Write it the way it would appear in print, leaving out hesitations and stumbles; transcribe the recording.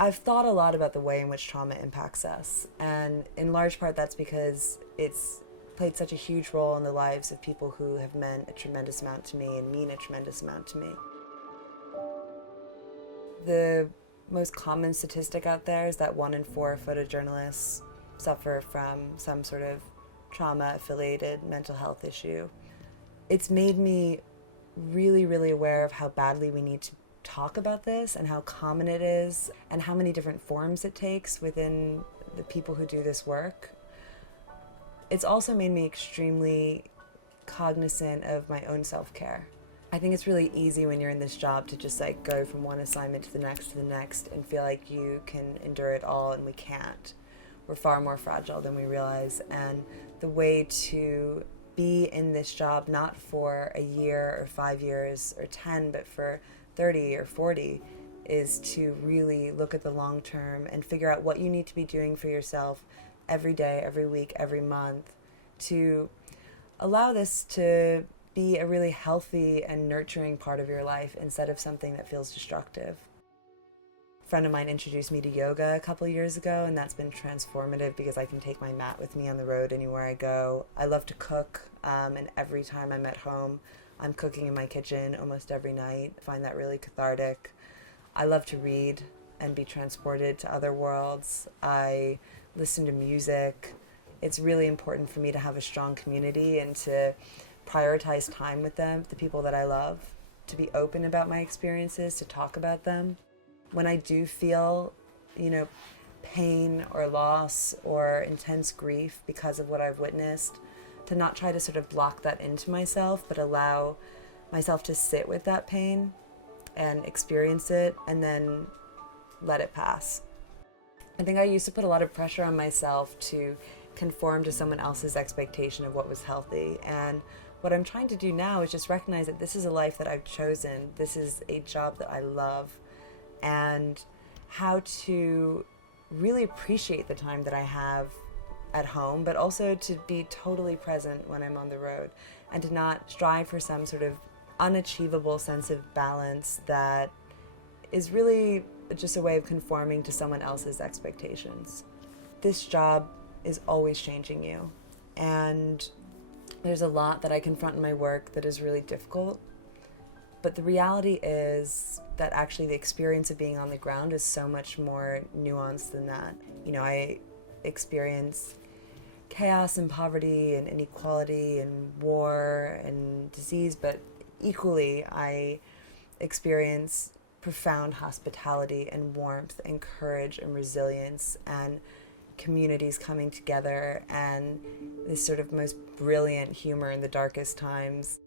I've thought a lot about the way in which trauma impacts us, and in large part that's because it's played such a huge role in the lives of people who have meant a tremendous amount to me and mean a tremendous amount to me. The most common statistic out there is that 1 in 4 photojournalists suffer from some sort of trauma-affiliated mental health issue. It's made me really, really aware of how badly we need to talk about this and how common it is and how many different forms it takes within the people who do this work. It's also made me extremely cognizant of my own self-care. I think it's really easy when you're in this job to just like go from one assignment to the next and feel like you can endure it all, and we can't. We're far more fragile than we realize, and the way to be in this job not for a year or 5 years or 10, but for 30 or 40 is to really look at the long term and figure out what you need to be doing for yourself every day, every week, every month to allow this to be a really healthy and nurturing part of your life instead of something that feels destructive. A friend of mine introduced me to yoga a couple years ago, and that's been transformative because I can take my mat with me on the road anywhere I go. I love to cook, and every time I'm at home, I'm cooking in my kitchen almost every night. I find that really cathartic. I love to read and be transported to other worlds. I listen to music. It's really important for me to have a strong community and to prioritize time with them, the people that I love, to be open about my experiences, to talk about them. When I do feel, pain or loss or intense grief because of what I've witnessed, to not try to sort of block that into myself, but allow myself to sit with that pain and experience it and then let it pass. I think I used to put a lot of pressure on myself to conform to someone else's expectation of what was healthy, and what I'm trying to do now is just recognize that this is a life that I've chosen, this is a job that I love, and how to really appreciate the time that I have at home, but also to be totally present when I'm on the road, and to not strive for some sort of unachievable sense of balance that is really just a way of conforming to someone else's expectations. This job is always changing you, and there's a lot that I confront in my work that is really difficult, but the reality is that actually the experience of being on the ground is so much more nuanced than that. I experience chaos and poverty and inequality and war and disease, but equally I experience profound hospitality and warmth and courage and resilience and communities coming together and this sort of most brilliant humor in the darkest times.